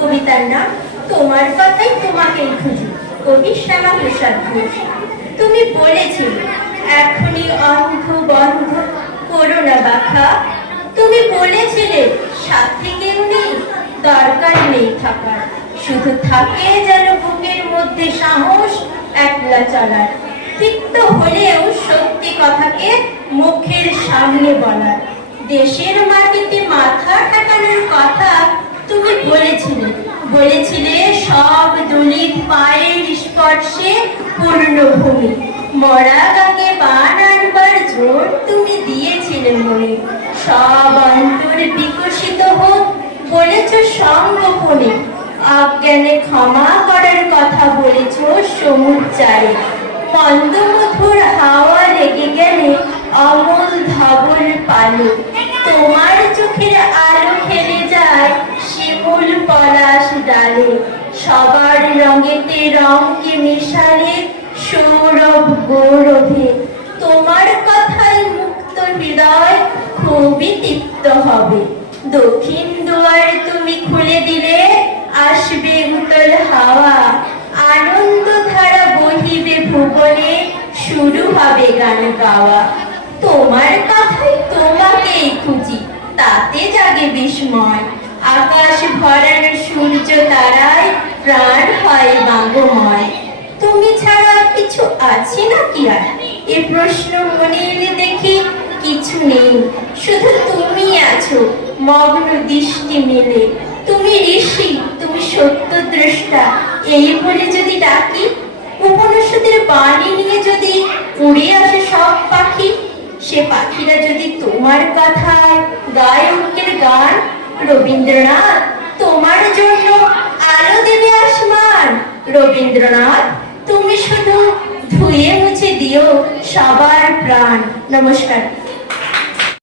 কবিতার নাম তোমার কথাই তোমাকেই খুঁজি, কবি শ্যামাপ্রসাদ ঘোষ। তুমি বলেছিলে এখনই অন্ধ বন্ধ করো না বাখা। তুমি বলেছিলে সাথে কেউ নেই, দরকার নেই থাকার, শুধু থাকে যেন বুকের মধ্যে সাহস একলা চলার। তিক্ত হলেও সত্যি কথাকে মুখের সামনে বলার। দেশের মাটিতে মাথা ঠেকানোর কথা তুমি বলেছিলে সব দলিত পায়ের স্পর্শে পূর্ণভূমি। মরা গাকে বান আনবার জোর তুমি দিয়েছিলে মনে। সব অন্তর বিকশিত হোক বলেছ সঙ্গোপনে। অজ্ঞানে ক্ষমা করার কথা বলেছ সমুচ্চারে। মন্দমধুর হাওয়া লেগে গেলে অমল ধবল পালক। তোমার চোখের আলো খেলে যায় শিমুল পলাশ ডালে। সবার রঙেতে রঙকে মেশালে সৌরভ গৌরভে। তোমার কথায় মুক্ত হৃদয় খুবই তৃপ্ত হবে। দক্ষিণ দুয়ার তুমি খুলে দিলে আসবে উতল হাওয়া। আনন্দ ধারা বহিবে ভুবনে, শুরু হবে গান গাওয়া। তোমার কথাই তোমাকেই খুঁজি, তাতে জাগে বিস্ময়। আকাশ ভরানো সূর্য তারায় প্রাণ হয় বাঙ্গময়। তুমি ছাড়া কিছু আছে নাকি আর? এ প্রশ্ন মনে এলে দেখি কিছু নেই, শুধু তুমি আছো মগ্ন দৃষ্টি মেলে। তুমি ঋষি, তুমি সত্য দ্রষ্টা, এই বলে যদি ডাকি। উপনিষদের বাণী নিয়ে যদি উড়ে আসে সব পাখি, সে পাখিরা যদি তোমার কথায় গায় অঙ্কের গান। রবীন্দ্রনাথ, তোমার জন্য আলো দেবে আসমান। রবীন্দ্রনাথ, তুমি শুধু ধুয়ে মুছে দিও সবার প্রাণ। নমস্কার।